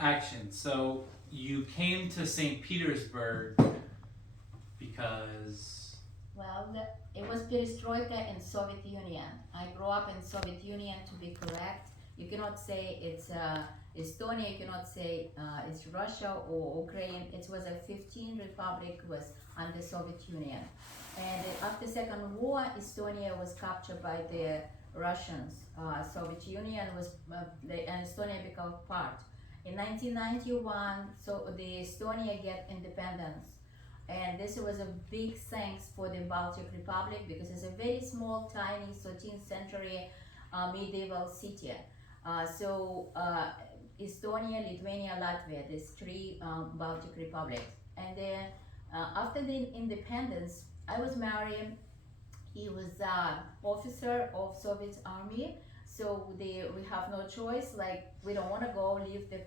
Action. So you came to St. Petersburg because. Well, it was perestroika in Soviet Union. I grew up in Soviet Union, to be correct. You cannot say it's Estonia, you cannot say it's Russia or Ukraine. It was a 15 republic was under Soviet Union. And after Second War, Estonia was captured by the Russians. Soviet Union was, and Estonia became part. In 1991, so the Estonia get independence, and this was a big thanks for the Baltic Republic because it's a very small, tiny 13th century medieval city. Estonia, Lithuania, Latvia, these three Baltic republics. And then after the independence, I was married. He was officer of Soviet army. So we have no choice. Like we don't want to go leave the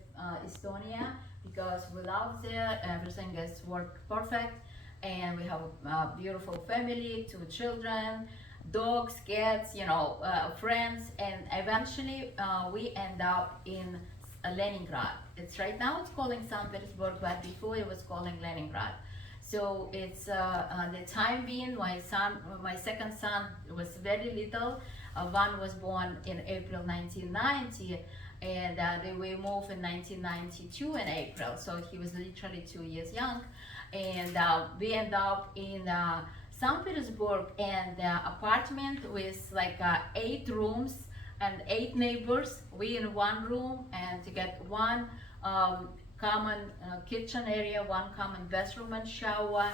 Estonia because we love there. Everything is work perfect, and we have a beautiful family, two children, dogs, cats, friends, and eventually we end up in Leningrad. It's right now it's calling St. Petersburg, but before it was calling Leningrad. So it's the time being, my second son was very little. One was born in April 1990, and then we moved in 1992 in April. So he was literally 2 years young, and we end up in St. Petersburg and apartment with like 8 rooms and 8 neighbors. We in one room, and to get one common kitchen area, one common bathroom and shower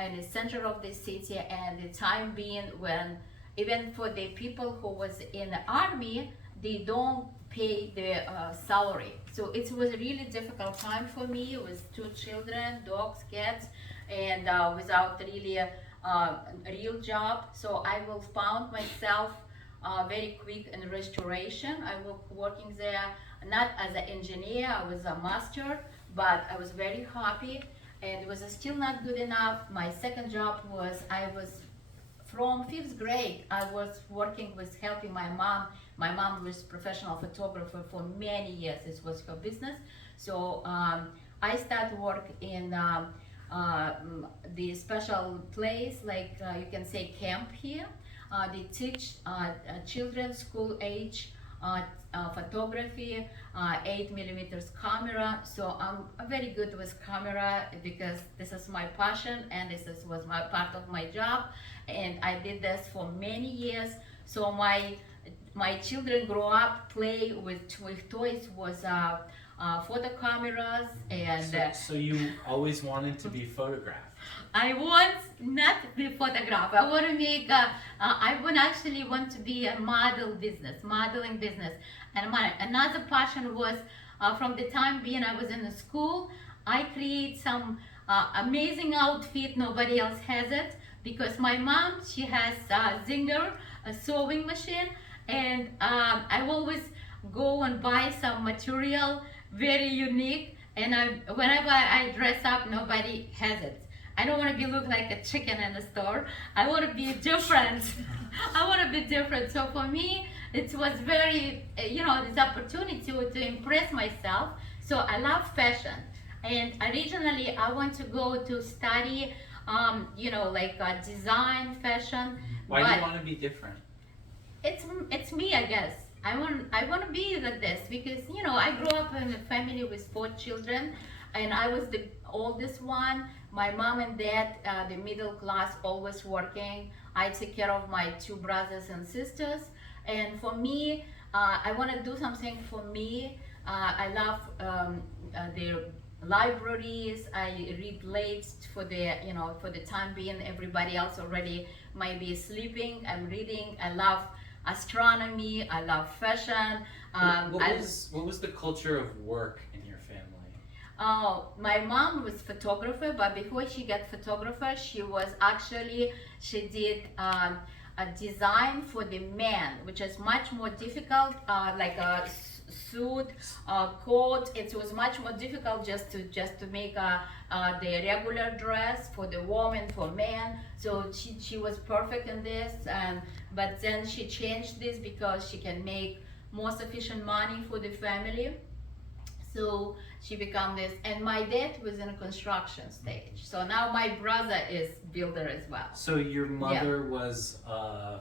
in the center of the city. And the time being when even for the people who was in the army, they don't pay the salary. So it was a really difficult time for me with 2 children, dogs, cats, and without really a real job. So I will found myself very quick in restoration. I was working there not as an engineer, I was a master, but I was very happy, and it was still not good enough. My second job was I was from 5th grade. I was working with helping my mom. My mom was professional photographer for many years. This was her business. So I started work in the special place, like you can say camp here. They teach children school age photography, 8 millimeters camera. So I'm very good with camera because this is my passion, and was my part of my job, and I did this for many years. So my children grow up play with toys, was photo cameras, and So you always wanted to be photographed. I want not to be photographer. I want to make. I want actually want to be a modeling business. And my another passion was from the time being I was in the school. I create some amazing outfit. Nobody else has it because my mom, she has a Zinger, a sewing machine, and I always go and buy some material very unique. And whenever I dress up, nobody has it. I don't want to be look like a chicken in the store. I want to be different. I want to be different. So for me, it was very, this opportunity to impress myself. So I love fashion. And originally, I want to go to study, design, fashion. Why do you want to be different? It's me, I guess. I want to be like this because I grew up in a family with 4 children, and I was the oldest one. My mom and dad, the middle class, always working. I take care of my 2 brothers and sisters, and for me, I want to do something for me. I love the libraries. I read late for the time being. Everybody else already might be sleeping. I'm reading. I love astronomy. I love fashion. What was the culture of work in your family? My mom was photographer, but before she got photographer, she did a design for the man, which is much more difficult, like a suit, coat. It was much more difficult just to make the regular dress for the woman, for man. So she was perfect in this, but then she changed this because she can make more sufficient money for the family. So she become this, and my dad was in a construction stage. So now my brother is builder as well. So your mother was a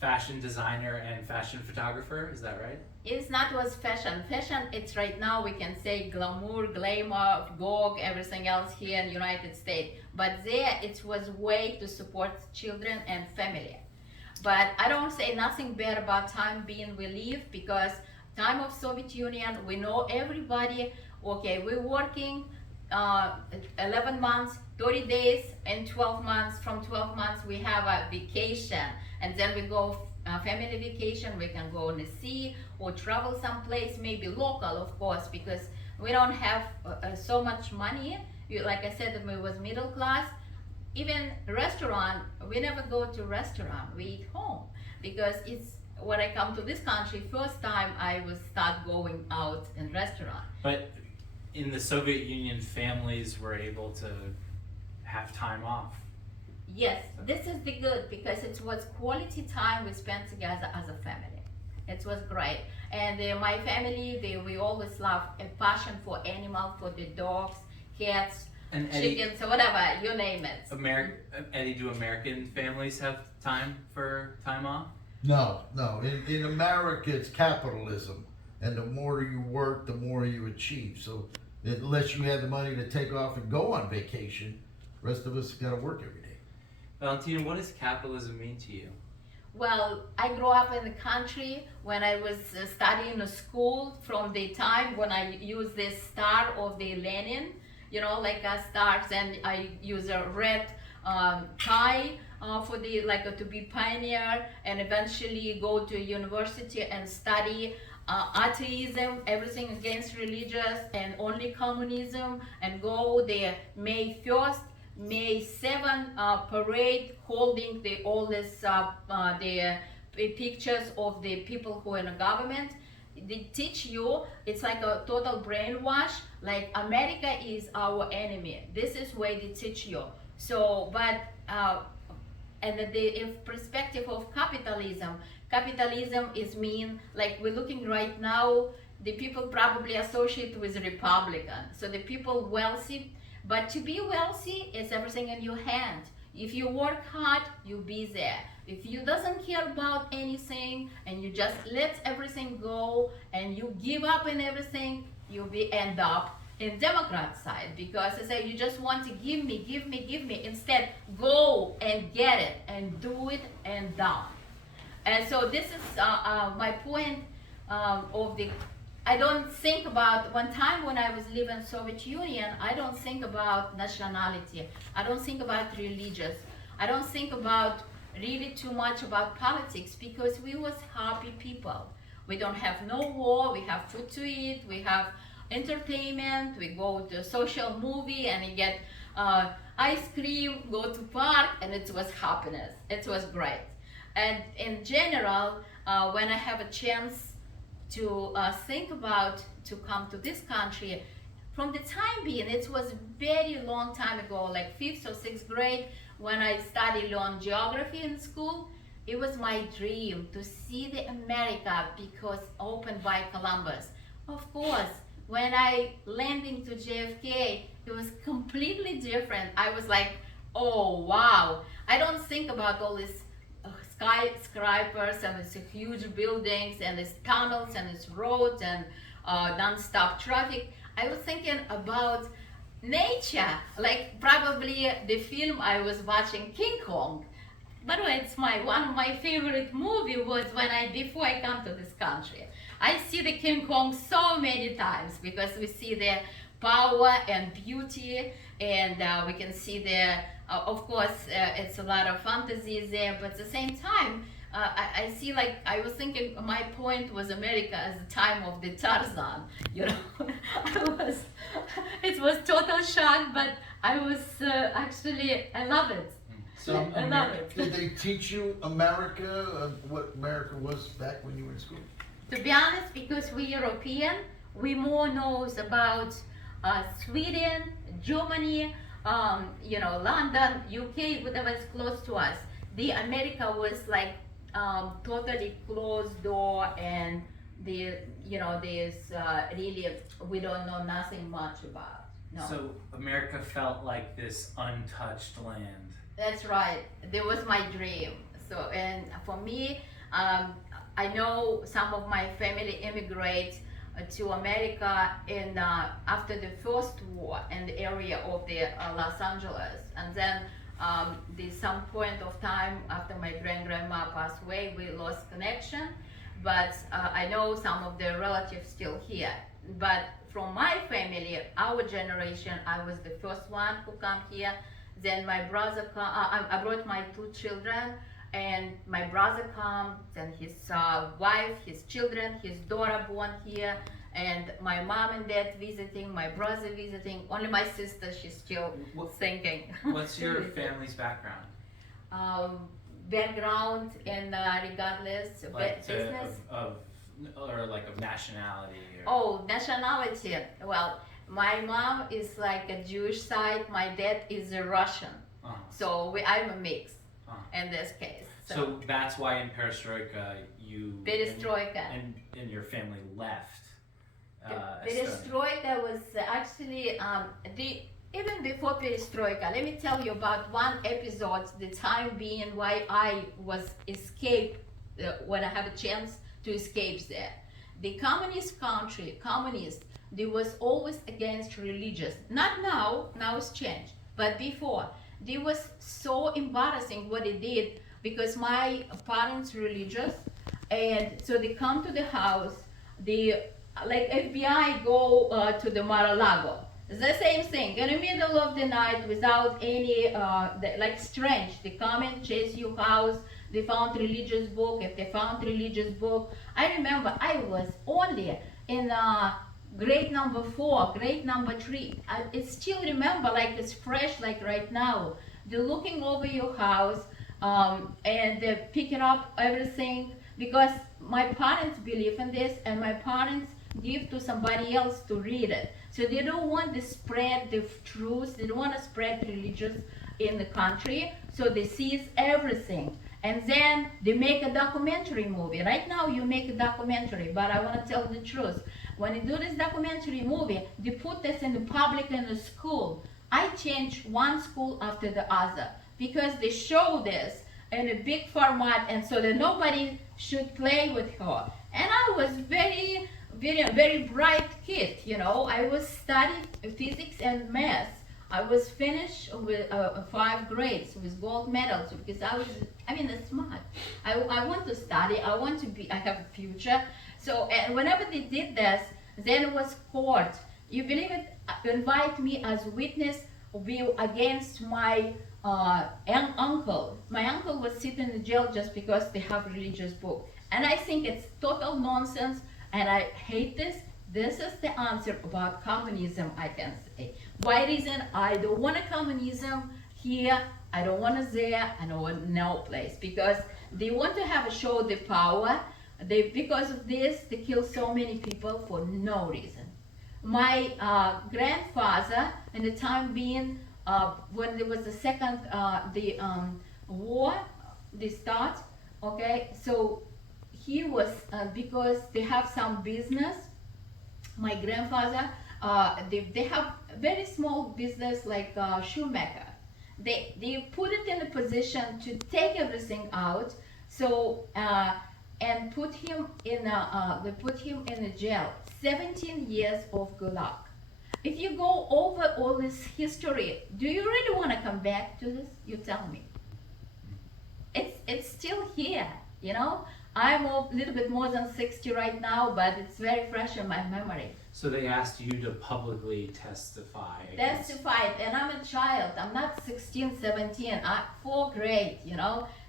fashion designer and fashion photographer, is that right? It's not was fashion. Fashion, it's right now we can say glamour, glamour, Vogue, everything else here in United States. But there it was way to support children and family. But I don't say nothing bad about time being we live, because time of Soviet Union, we know everybody, okay, we're working 11 months, 30 days, and 12 months. From 12 months, we have a vacation, and then we go family vacation. We can go on the sea or travel someplace, maybe local, of course, because we don't have so much money. Like I said, we was middle class. Even restaurant, we never go to restaurant. We eat home, because it's when I come to this country, first time I was start going out in restaurant. But in the Soviet Union, families were able to have time off. Yes, this is the good, because it was quality time we spent together as a family. It was great. And my family, we always love a passion for animals, for the dogs, cats, And Eddie, chickens, or whatever, you name it. Eddie, do American families have time for time off? No, no. In America, it's capitalism, and the more you work, the more you achieve. So unless you have the money to take off and go on vacation, the rest of us got to work every day. Valentina, what does capitalism mean to you? Well, I grew up in the country when I was studying in school, from the time when I used the star of the Lenin, you know, like stars, and I use a red tie for the to be pioneer, and eventually go to university and study atheism, everything against religious, and only communism, and go there May 1st, May 7th parade, holding all this the pictures of the people who are in the government. They teach you, it's like a total brainwash, like America is our enemy. This is where they teach you. So, but and the perspective of capitalism, capitalism is mean, like we're looking right now, the people probably associate with Republican. So the people wealthy, but to be wealthy is everything in your hand. If you work hard, you'll be there. If you doesn't care about anything and you just let everything go and you give up in everything, you'll be end up in Democrat side, because I say you just want to give me, give me, give me. Instead, go and get it and do it and done. And so this is my point of the. I don't think about one time when I was living in Soviet Union. I don't think about nationality. I don't think about religious. I don't think about really too much about politics, because we was happy people. We don't have no war. We have food to eat. We have entertainment. We go to a social movie and you get ice cream. Go to park, and it was happiness. It was great. And in general, when I have a chance to think about to come to this country, from the time being, it was a very long time ago, like 5th or 6th grade, when I studied learn geography in school. It was my dream to see the America, because opened by Columbus. Of course, when I landing to JFK, it was completely different. I was like, oh wow. I don't think about all these skyscrapers and these huge buildings and these tunnels and these roads and non-stop traffic. I was thinking about nature, like probably the film I was watching, King Kong. By the way, it's one of my favorite movie was before I come to this country. I see the King Kong so many times, because we see the power and beauty, and we can see the of course it's a lot of fantasies there, but at the same time I see, like I was thinking my point was America as the time of the Tarzan, you know. It was total shock, but I was actually, I love it. So I love it. did they teach you America, what America was back when you were in school? To be honest, because we European, we more knows about Sweden, Germany, you know, London, UK, whatever is close to us. The America was like totally closed door and there's really, we don't know nothing much about. No. So America felt like this untouched land. That's right. That was my dream. So, and for me, I know some of my family immigrate to America in after the first war in the area of the Los Angeles, and then there's some point of time after my grandma passed away, we lost connection. But I know some of the relatives still here. But from my family, our generation, I was the first one who come here. Then my brother I brought my 2 children, and my brother come, then his wife, his children, his daughter born here, and my mom and dad visiting, my brother visiting. Only my sister, she's still thinking. What's your family's background? Background and regardless Like business. Or like of nationality? Or... Oh, nationality. Well, my mom is like a Jewish side. My dad is a Russian. So I'm a mix in this case. So that's why in Perestroika you and your family left. Perestroika was actually even before Perestroika. Let me tell you about one episode. The time being why I was escaped when I have a chance to escape there. The communist country, they was always against religious. Not now, now it's changed. But before, they was so embarrassing what they did, because my parents religious, and so they come to the house, they, like FBI go to the Mar-a-Lago. The same thing, in the middle of the night without any, like strange, they come and chase your house. They found religious book. If they found religious book, I remember I was only in grade number 4, grade number 3. I still remember like it's fresh, like right now. They're looking over your house and they're picking up everything, because my parents believe in this, and my parents give to somebody else to read it. So they don't want to spread the truth. They don't want to spread religious in the country. So they seize everything. And then they make a documentary movie. Right now you make a documentary, but I want to tell the truth. When you do this documentary movie, they put this in the public in the school. I changed one school after the other, because they show this in a big format, and so that nobody should play with her. And I was very, very bright kid, I was studying physics and math. I was finished with 5 grades with gold medals, because smart. I want to study, I have a future. So, and whenever they did this, then it was court. You believe it, invite me as witness against my uncle. My uncle was sitting in jail just because they have religious book. And I think it's total nonsense, and I hate this. This is the answer about communism, I can say. Why reason I don't want a communism here, I don't want it there, I don't want no place, because they want to have a show the power. Because of this, they kill so many people for no reason. My grandfather, in the time being, when there was the second war, they start, okay, so he was, because they have some business, my grandfather, they have very small business like shoemaker. They put it in a position to take everything out, so and put him in a jail. 17 years of gulag. If you go over all this history, do you really want to come back to this? You tell me. It's still here, I'm a little bit more than 60 right now, but it's very fresh in my memory. So they asked you to publicly testify. Testify, and I'm a child. I'm not 16, 17. I'm 4th grade,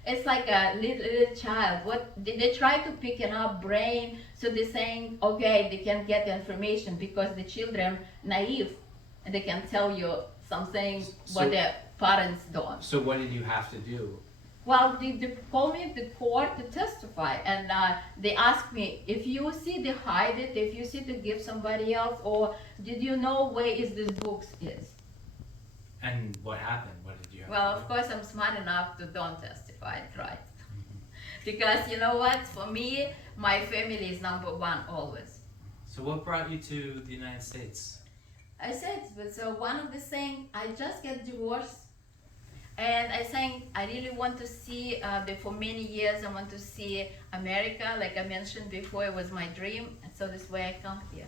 It's like a little child. What they try to pick it up brain, so they're saying, okay, they can get the information, because the children naive, and they can tell you something what their parents don't. So what did you have to do? Well, they called me to court to testify, and they asked me, if you see to hide it, if you see to give somebody else, or did you know where is this books is? And what happened? What did you have Well, to of course, I'm smart enough to don't testify, right? Because you know what, for me, my family is number one always. So what brought you to the United States? I said, so one of the things, I just get divorced, and I think I really want to see, for many years I want to see America, like I mentioned before, it was my dream, and so this way I come here.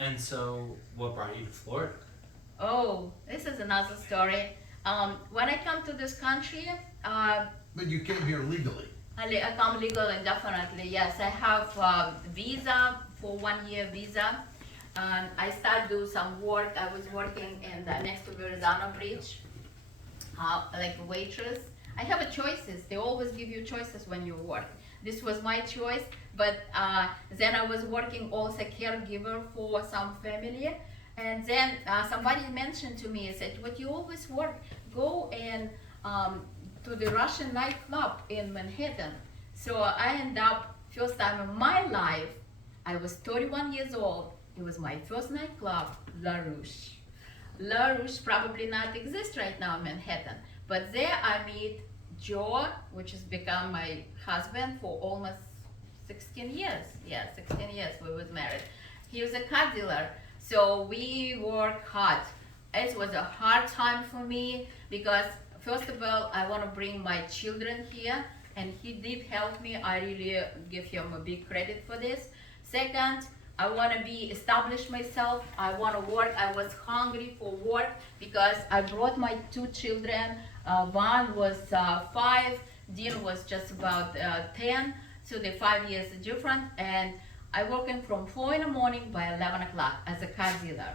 And so what brought you to Florida? Oh, this is another story. When I come to this country, But you came here legally. I come legal indefinitely, yes. I have visa, for 1 year visa. I start do some work. I was working in next to Verrazano Bridge, like a waitress. I have a choices. They always give you choices when you work. This was my choice, but then I was working also caregiver for some family. And then somebody mentioned to me, said, "What you always work, go and to the Russian nightclub in Manhattan." So I end up, first time in my life, I was 31 years old. It was my first nightclub, La Rouge. La Rouge probably not exist right now in Manhattan, but there I meet Joe, which has become my husband for almost 16 years. Yeah, 16 years we was married. He was a car dealer, so we worked hard. It was a hard time for me because first of all, I want to bring my children here, and he did help me. I really give him a big credit for this. Second, I want to establish myself. I want to work. I was hungry for work because I brought my 2 children. One was 5, Dean was just about 10, so the 5 years different. And I working from 4 in the morning by 11 o'clock as a car dealer,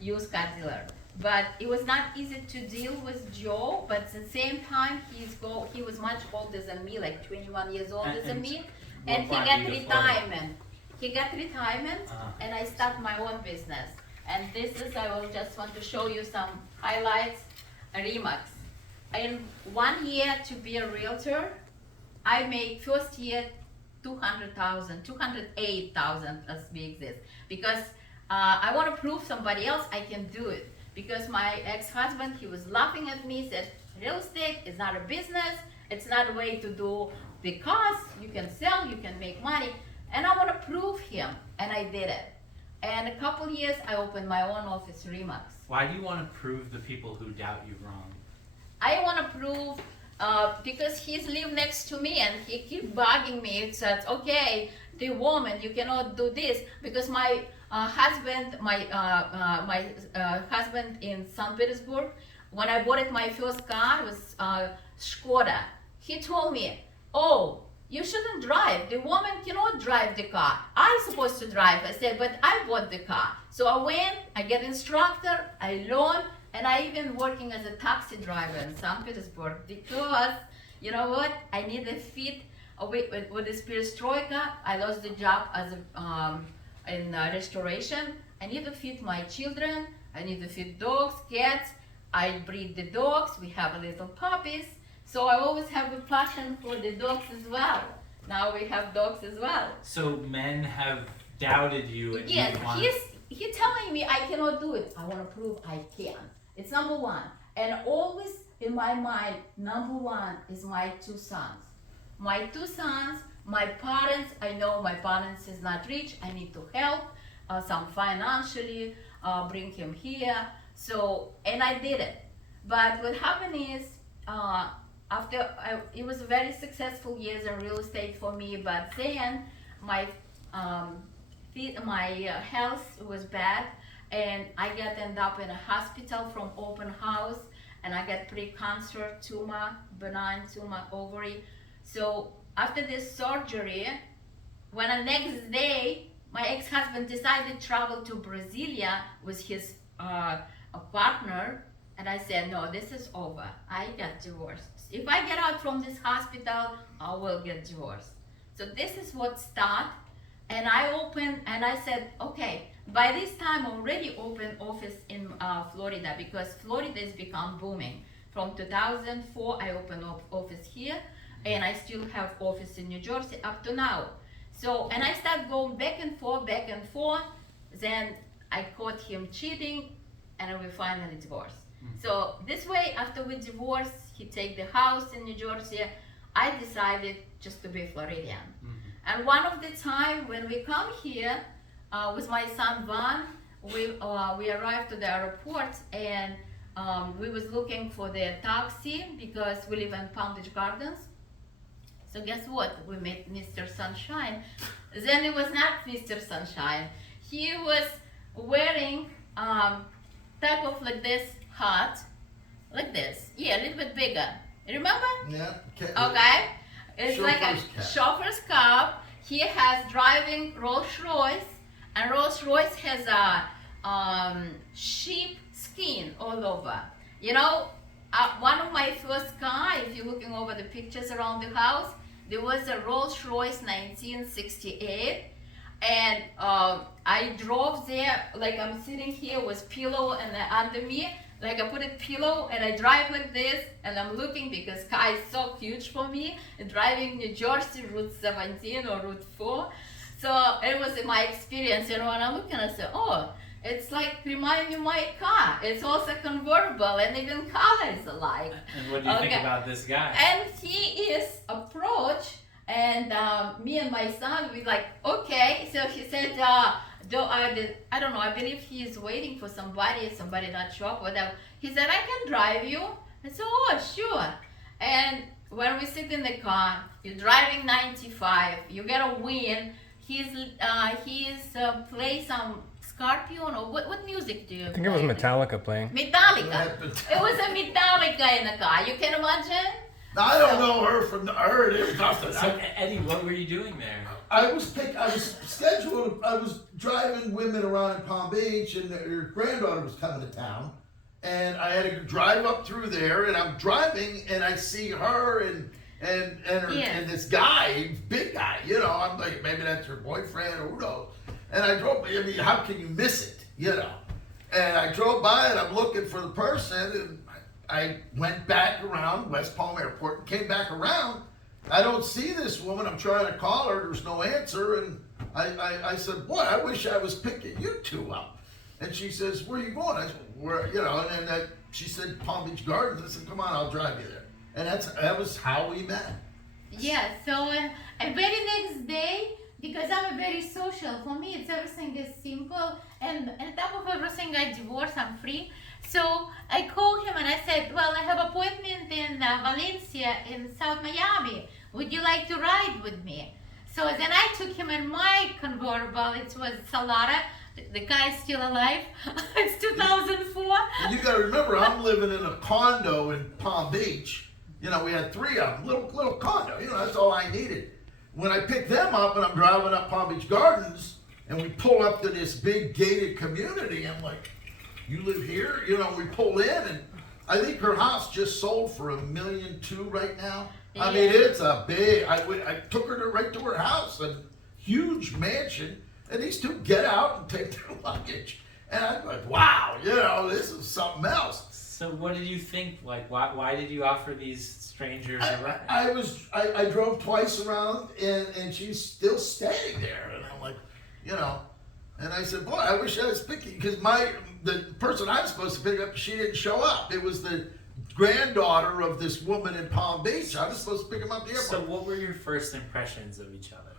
used car dealer. But it was not easy to deal with Joe, but at the same time, he was much older than me, like 21 years older than me, and he got retirement. He got retirement, and I start my own business. And this is, I will just want to show you some highlights, Remax. In 1 year to be a realtor, I made first year 200,000, 208,000 as we exist. Because I want to prove somebody else I can do it. Because my ex-husband, he was laughing at me, said, real estate is not a business, it's not a way to do the cost, you can sell, you can make money. And I want to prove him, and I did it. And a couple years, I opened my own office, Remax. Why do you want to prove the people who doubt you wrong? I want to prove, because he's live next to me, and he keep bugging me. It says, okay, the woman, you cannot do this, because my husband in St. Petersburg, when I bought my first car, it was Skoda. He told me, oh, you shouldn't drive. The woman cannot drive the car. I'm supposed to drive. I said, but I bought the car. So I went, I get instructor, I learn, and I even working as a taxi driver in St. Petersburg because, you know what, I need a fit with this perestroika. I lost the job as in restoration. I need to feed my children. I need to feed dogs, cats. I breed the dogs. We have little puppies. So I always have a passion for the dogs as well. Now we have dogs as well. So men have doubted you and yes, you want... he's telling me I cannot do it. I want to prove I can. It's number one. And always in my mind, number one is my 2 sons. My 2 sons, my parents, I know my parents is not rich. I need to help some financially, bring him here. So, and I did it. But what happened is, it was a very successful years in real estate for me, but then my health was bad, and I end up in a hospital from open house, and I got pre-cancer tumor, benign tumor ovary. So after this surgery, when the next day my ex-husband decided to travel to Brasilia with his partner, and I said, no, this is over. I got divorced. If I get out from this hospital, I will get divorced. So this is what started. And I opened, and I said, okay, by this time already opened office in Florida, because Florida has become booming. From 2004, I opened office here, and I still have office in New Jersey up to now. So, and I started going back and forth. Then I caught him cheating, and we finally divorced. So this way, after we divorced, he take the house in New Jersey. I decided just to be Floridian. And one of the time when we come here with my son Van, we arrived to the airport, and we was looking for the taxi because we live in Palm Beach Gardens. So guess what? We met Mr. Sunshine. Then it was not Mr. Sunshine. He was wearing type of like this hat, like this. Yeah, a little bit bigger. Remember? Yeah. Okay. It's like a Chauffeur's cap. chauffeur's cap. He has driving Rolls Royce, and Rolls Royce has a sheep skin all over. You know, one of my first car, if you're looking over the pictures around the house, there was a Rolls Royce 1968, and I drove there, like I'm sitting here with pillow and under me, like I put a pillow and I drive like this, and I'm looking because car is so huge for me, driving New Jersey, Route 17 or Route 4. So it was my experience, and when I look and I say, oh, it's like remind me of my car. It's also convertible, and even color is alike. And what do you think about this guy? And he is approached, and me and my son, we like, okay. So he said, I don't know, I believe he is waiting for somebody not show up, whatever. He said, I can drive you. I said, oh, sure. And when we sit in the car, you're driving 95, you get a win. He's play some Scorpion, or what music do you I think it was Metallica playing. Metallica. It was a Metallica in the car. You can imagine? I don't know her from her. There's nothing. So, Eddie, what were you doing there? I was scheduled. I was driving women around in Palm Beach, and her granddaughter was coming to town, and I had to drive up through there. And I'm driving, and I see her and and this guy, big guy. You know, I'm like, maybe that's her boyfriend, or who knows. And I drove. I mean, how can you miss it? You know. And I drove by, and I'm looking for the person, and I went back around West Palm Airport and came back around. I don't see this woman. I'm trying to call her. There's no answer. And I said, boy, I wish I was picking you two up. And she says, where are you going? I said, where, you know, and then she said, Palm Beach Gardens. I said, come on, I'll drive you there. And that was how we met. Yeah, so a very next day, because I'm a very social, for me it's everything is simple, and on top of everything I divorced, I'm free. So I called him and I said, well, I have appointment in Valencia in South Miami. Would you like to ride with me? So then I took him in my convertible. It was Solara. The guy is still alive. It's 2004. And you got to remember, I'm living in a condo in Palm Beach. You know, we had three of them, little condo. You know, that's all I needed. When I picked them up and I'm driving up Palm Beach Gardens, and we pull up to this big gated community, I'm like, you live here? You know, we pull in, and I think her house just sold for $1.2 million right now. Yeah. I mean, it's a big, I took her right to her house, a huge mansion, and these two get out and take their luggage. And I'm like, wow, you know, this is something else. So what did you think? Like, why did you offer these strangers a ride? I drove twice around, and she's still staying there, and I'm like, you know, and I said, boy, I wish I was picking, because the person I was supposed to pick up, she didn't show up. It was the granddaughter of this woman in Palm Beach. I was supposed to pick him up at the airport. So what were your first impressions of each other?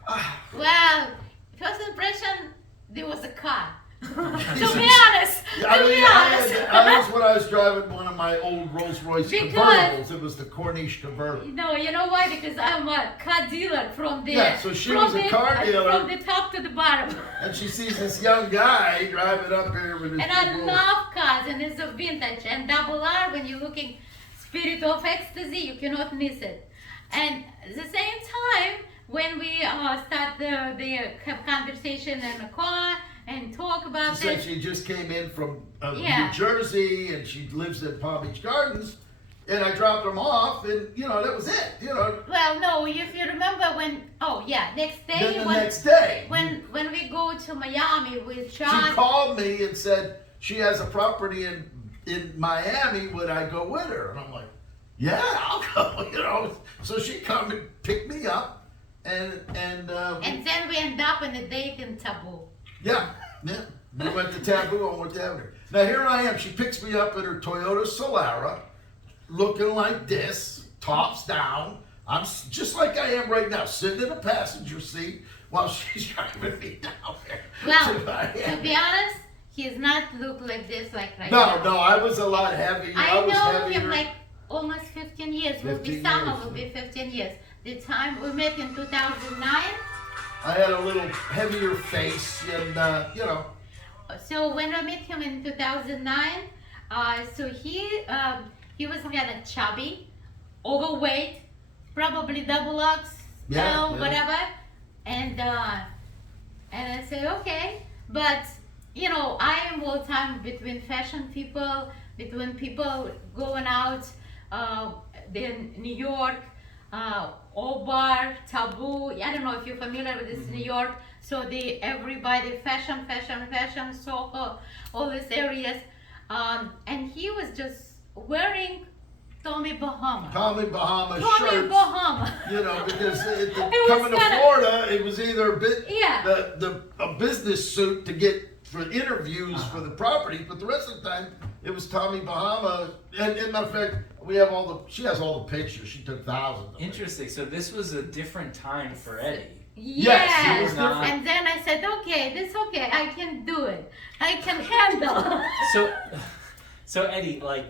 Well, first impression, there was a car. To be honest, That's when I was driving one of my old Rolls Royce convertibles. It was the Corniche convertible. No, you know why? Because I'm a car dealer from the so she was a car dealer from the top to the bottom. And she sees this young guy driving up here with his. And I love cars, and it's a vintage and double R. When you're looking spirit of ecstasy, you cannot miss it. And at the same time, when we start the conversation in the car and talk about She said she just came in from Yeah. New Jersey, and she lives in Palm Beach Gardens. And I dropped them off, and you know that was it. You know. Well, no, if you remember next day. Then the next day, when we go to Miami with John. she called me and said she has a property in Miami. Would I go with her? And I'm like, yeah, I'll go. You know. So she come and picked me up, and And then we end up in a date in Taboo. yeah. We went to Taboo on 4th Avenue. Now here I am. She picks me up in her Toyota Solara, looking like this, tops down, just like I am right now, sitting in a passenger seat while she's driving me down there. Well, to Miami. to be honest, he's not look like this like right No, now. no, I was a lot heavier. I was know heavier. him like almost 15 years. Will 15 be summer, years, will yeah. be 15 years. The time we met in 2009. I had a little heavier face, and So when I met him in 2009, so he was kind of chubby, overweight, probably double X, Yeah, yeah. whatever. And I said, okay, but I am all the time between fashion people, between people going out, then New York, Old Bar, Taboo. I don't know if you're familiar with this New York. So everybody fashion, Soho, all these areas, and he was just wearing Tommy Bahama. Tommy Bahama Tommy shirts. Bahama. Because was coming to kinda- Florida, it was either Yeah. a business suit to get for interviews for the property, but the rest of the time it was Tommy Bahama. And matter of fact, she has all the pictures. She took thousands of them. Interesting. So this was a different time for Eddie. Yes, it was Yes. different. And then I said, okay, this okay. I can do it. I can handle. So Eddie, like,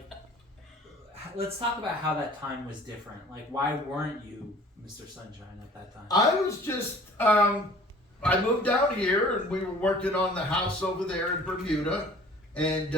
let's talk about how that time was different. Like, why weren't you Mr. Sunshine at that time? I was just, I moved down here and we were working on the house over there in Bermuda and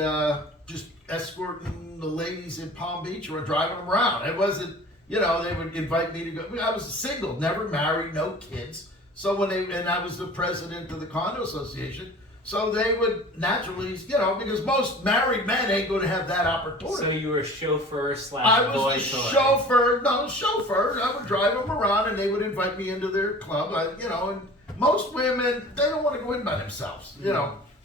just escorting the ladies in Palm Beach or driving them around. It wasn't, they would invite me to go. I was single, never married, no kids. So and I was the president of the condo association. So they would naturally, because most married men ain't going to have that opportunity. So you were chauffeur I / boy was the toy. chauffeur. I would drive them around, and they would invite me into their club. And most women, they don't want to go in by themselves.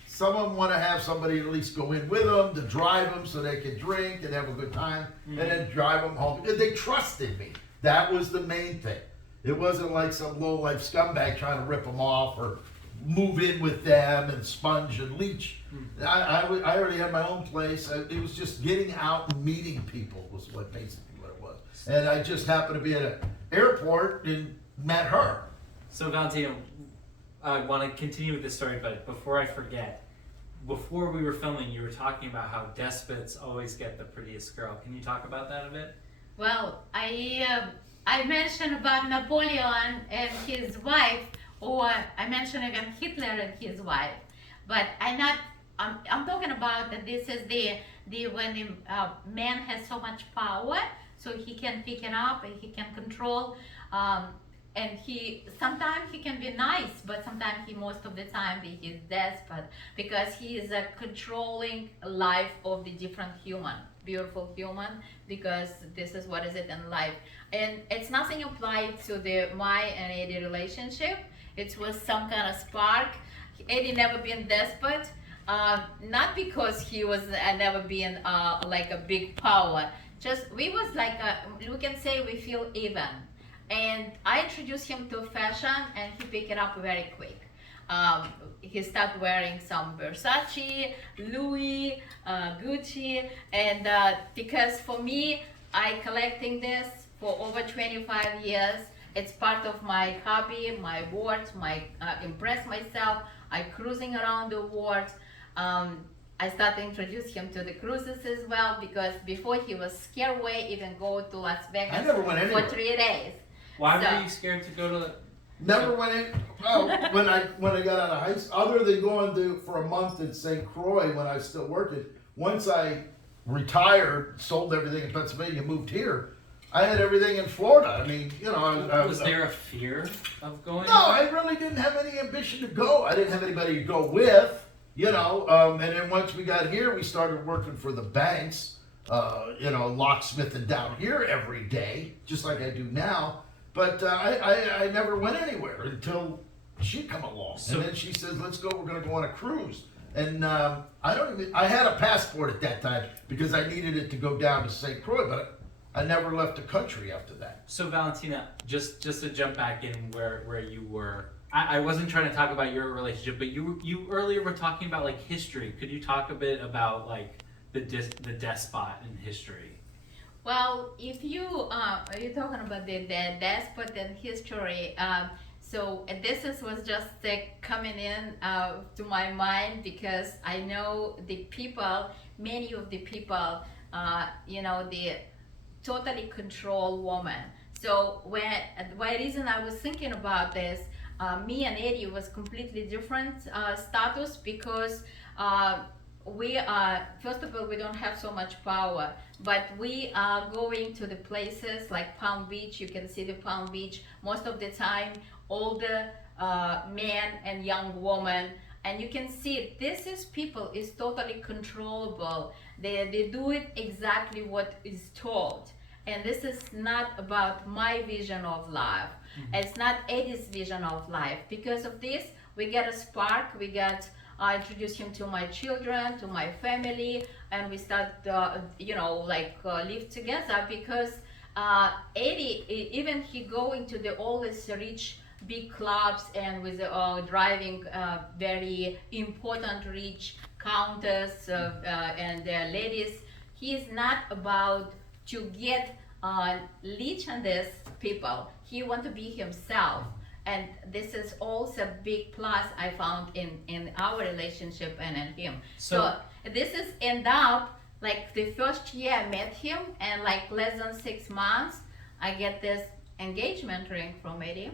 Some of them want to have somebody at least go in with them to drive them so they can drink and have a good time, and then drive them home. They trusted me. That was the main thing. It wasn't like some low-life scumbag trying to rip them off or move in with them and sponge and leech. I already had my own place. It was just getting out and meeting people was what basically what it was. And I just happened to be at an airport and met her. So Valentina, I want to continue with this story, but before I forget, before we were filming, you were talking about how despots always get the prettiest girl. Can you talk about that a bit? Well, I mentioned about Napoleon and his wife, or I mentioned again Hitler and his wife, but I'm talking about that this is when the man has so much power, so he can pick it up and he can control, and sometimes he can be nice, but sometimes most of the time he's despot because he is controlling life of the different beautiful human, because this is what is it in life. And it's nothing applied to my and Eddie relationship. It was some kind of spark. Eddie never been despot, not because he was never been like a big power. Just we was like we can say we feel even. And I introduced him to fashion, and he picked it up very quick. He started wearing some Versace, Louis, Gucci, and because for me, I collecting this for over 25 years. It's part of my hobby, my world, my impress myself. I cruising around the world. I started to introduce him to the cruises as well, because before he was scared away even go to Las Vegas I never went anywhere. for 3 days. Why So- were you scared to go to? Never went in. Well, when I got out of high school, other than going for a month in St. Croix when I was still working. Once I retired, sold everything in Pennsylvania, moved here. I had everything in Florida. I mean, Was there a fear of going? No, I really didn't have any ambition to go. I didn't have anybody to go with, And then once we got here, we started working for the banks, locksmithing down here every day, just like I do now. But I never went anywhere until she come along. And then she says, let's go, we're going to go on a cruise. And I had a passport at that time because I needed it to go down to St. Croix, but I never left the country after that. So Valentina, just to jump back in where you were, I wasn't trying to talk about your relationship, but you earlier were talking about like history. Could you talk a bit about like the despot in history? Well, if you're talking about the despot and history, so was just coming in to my mind because I know the people, many of the people, the totally control woman. So when the reason I was thinking about this, me and Eddie was completely different status because we are, first of all, we don't have so much power, but we are going to the places like Palm Beach. You can see the Palm Beach most of the time, older men and young women, and you can see this is people is totally controllable. They do it exactly what is told, and this is not about my vision of life. It's not Eddie's vision of life. Because of this, we get a spark. I introduce him to my children, to my family, and we start, live together. Because Eddie, even he going to the always rich big clubs and with driving very important rich countess and ladies. He is not about to get rich on these people. He want to be himself, and this is also a big plus I found in our relationship and in him. So this is end up like the first year I met him, and like less than 6 months I get this engagement ring from Eddie.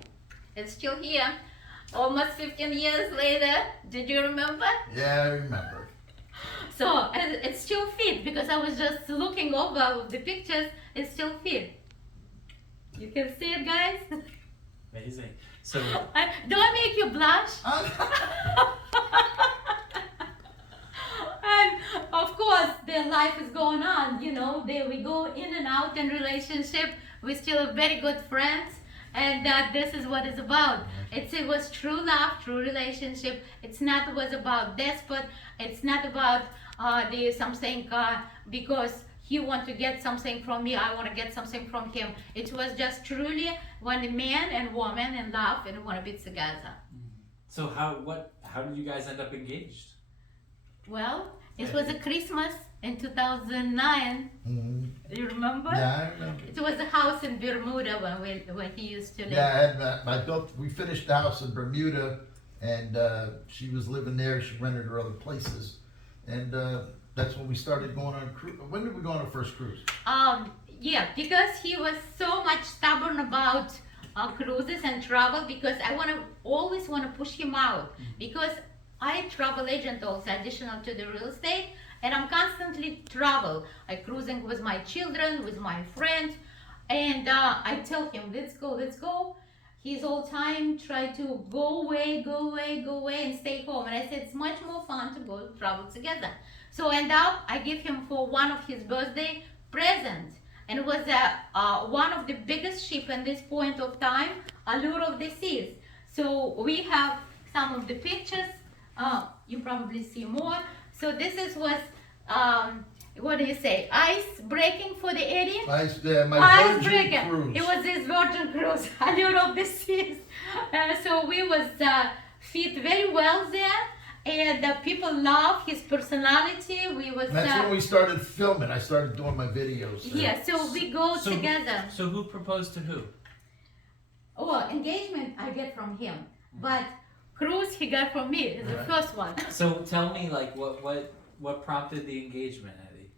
It's still here almost 15 years later. Did you remember? Yeah, I remember. So and it still fit because I was just looking over the pictures. It still fit. You can see it, guys. Amazing. So do I make you blush? And of course, their life is going on. We go in and out in relationship. We're still very good friends. And this is what it's about. It was true love, true relationship. It's not was about despot. It's not about something because he want to get something from me. I want to get something from him. It was just truly when a man and woman in love and want to be together. So how did you guys end up engaged? Well, it was a Christmas in 2009. You remember? Yeah, I remember. It was a house in Bermuda when he used to live. Yeah, we finished the house in Bermuda, and she was living there. She rented her other places, and that's when we started going on cruise. When did we go on our first cruise? Yeah, because he was so much stubborn about cruises and travel. Because I always want to push him out. Because I travel agent also, additional to the real estate. And I'm constantly travel. I cruising with my children, with my friends, and I tell him, let's go. He's all time try to go away, and stay home. And I said, it's much more fun to go travel together. So end up, I give him for one of his birthday present, and it was one of the biggest ship in this point of time, Allure of the Seas. So we have some of the pictures. You probably see more. So this was, what do you say, ice breaking for the Eddie? My Virgin cruise. It was this Virgin cruise, Allure of the Seas. So we was fit very well there, and people love his personality. That's when we started filming. I started doing my videos. Yeah, so we go together. So who proposed to who? Oh, engagement I get from him, but cruise he got from me. It's the first one. So tell me, like, what prompted the engagement, Eddie?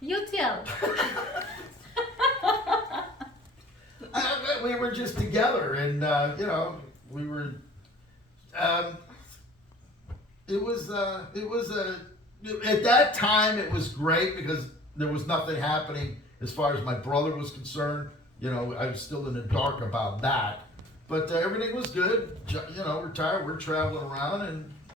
You tell. We were just together, and we were. It was at that time it was great because there was nothing happening as far as my brother was concerned. I was still in the dark about that. But everything was good. We're tired. We're traveling around, and